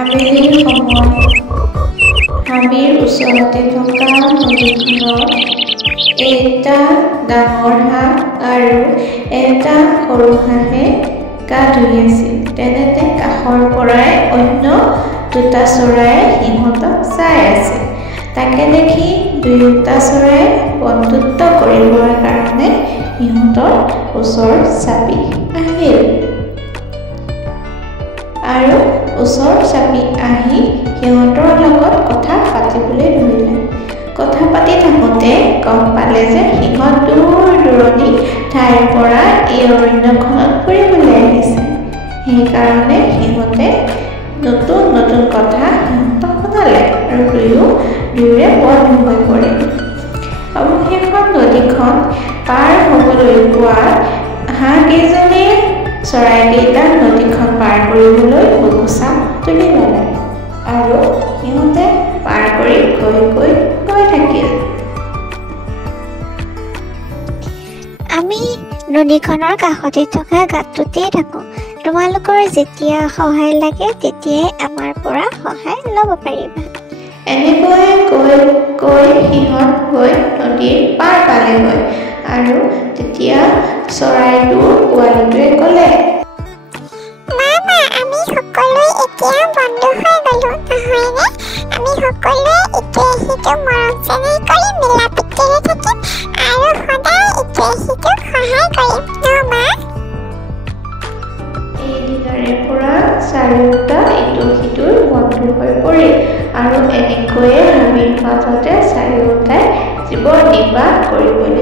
আবেলিৰ সময়ত হাবিৰ ওচৰতে থকা নদীখনত এটা ডাঙৰ হাঁহ আৰু এটা সৰু হাঁহে গা ধুই আছিল। তেনেতে কাষৰ পৰাই অন্য দুটা চৰাই সিহঁতক চাই আছে। তাকে দেখি দুয়োটা চৰাই বন্ধুত্ব কৰিবৰ কাৰণে সিহঁতৰ ওচৰ চাপি আহিল আৰু ওচৰ চাপি আহি সিহঁতৰ লগত কথা পাতিবলৈ ধৰিলে। কথা পাতি থাকোঁতে গম পালে যে সিহঁত দূৰ দূৰণি ঠাইৰ পৰা এই অৰণ্যখনত ফুৰিবলৈ আহিছে। সেইকাৰণে সিহঁতে নতুন নতুন কথা সিহঁতক শুনালে আৰু দুয়োৰে বন্ধু হৈ পৰিল। অৱশেষত নদীখন পাৰ হ'বলৈ পোৱাত হাঁহকেইজনে চৰাইকেইটাক নদীখন পাৰ কৰিবলৈ বুকুচা তুলি ল'লে আৰু সিহঁতে পাৰ কৰি গৈ থাকিল। আমি নদীখনৰ কাষতে থকা গাঁতটোতেই থাকোঁ। তোমালোকৰ যেতিয়া সহায় লাগে তেতিয়াই আমাৰ পৰা সহায় ল'ব পাৰিবা। এনেকৈয়ে কৈ সিহঁত গৈ নদীৰ পাৰ পালেগৈ আৰু তেতিয়া চৰাইটোৰ পোৱালিটোৱে ক'লে, মামা, আমি সকলোৱে এতিয়া বন্ধু হৈ গ'লো, নহয়নে? আমি সকলোৱে ইটোৱে সিটোক মৰম চেনেহ কৰি মিলা প্ৰীতিৰে থাকিম আৰু সদায় ইটোৱে সিটোক সহায় কৰিম, ন মা? এইদিনাৰে পৰা চাৰিওটা ইটো সিটোৰ বন্ধু হৈ পৰিল আৰু এনেকৈয়ে হাবিৰ মাজতে চাৰিওটাই জীৱন নিৰ্বাহ কৰিবলৈ